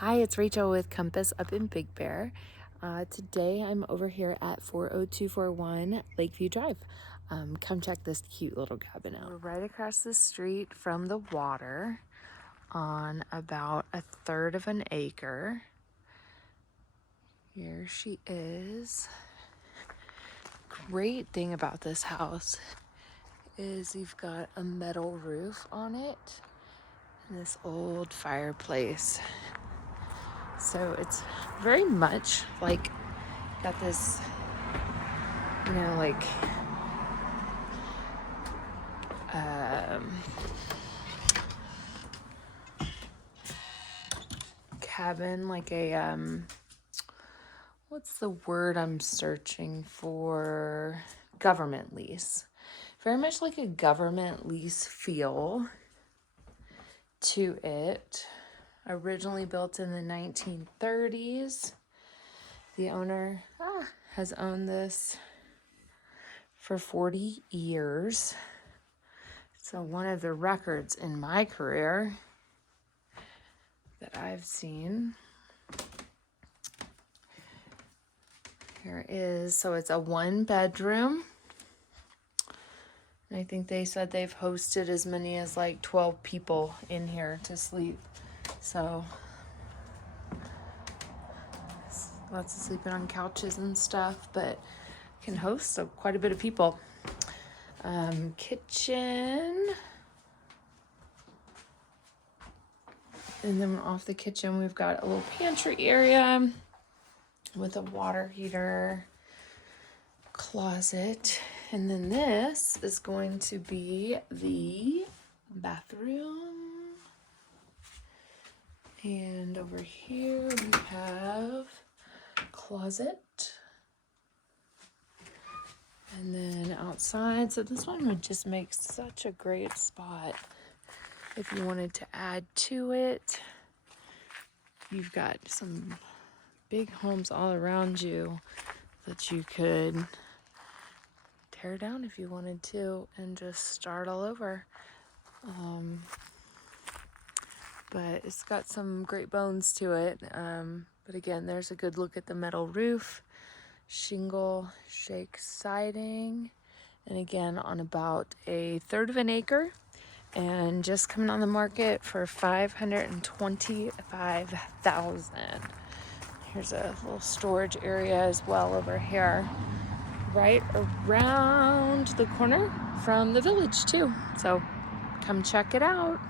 Hi, it's Rachel with Compass up in Big Bear. Today I'm over here at 40241 Lakeview Drive. Come check this cute little cabin out. We're right across the street from the water on about a third of an acre. Here she is. Great thing about this house is you've got a metal roof on it and this old fireplace. So it's very much like, got this, cabin, like a, what's the word I'm searching for? Government lease. Very much like a government lease feel to it. Originally built in the 1930s. The owner has owned this for 40 years. So one of the records in my career that I've seen. Here is, so it's a 1-bedroom. And I think they said they've hosted as many as like 12 people in here to sleep. So lots of sleeping on couches and stuff, but can host quite a bit of people. Kitchen. And then off the kitchen, we've got a little pantry area with a water heater, closet. And then this is going to be the bathroom. And over here we have closet. And then outside, so this one would just make such a great spot if you wanted to add to it. You've got some big homes all around you that you could tear down if you wanted to and just start all over. But it's got some great bones to it. But again, there's a good look at the metal roof, shingle shake siding, and again on about a third of an acre, and just coming on the market for $525,000. Here's a little storage area as well over here, right around the corner from the village too. So come check it out.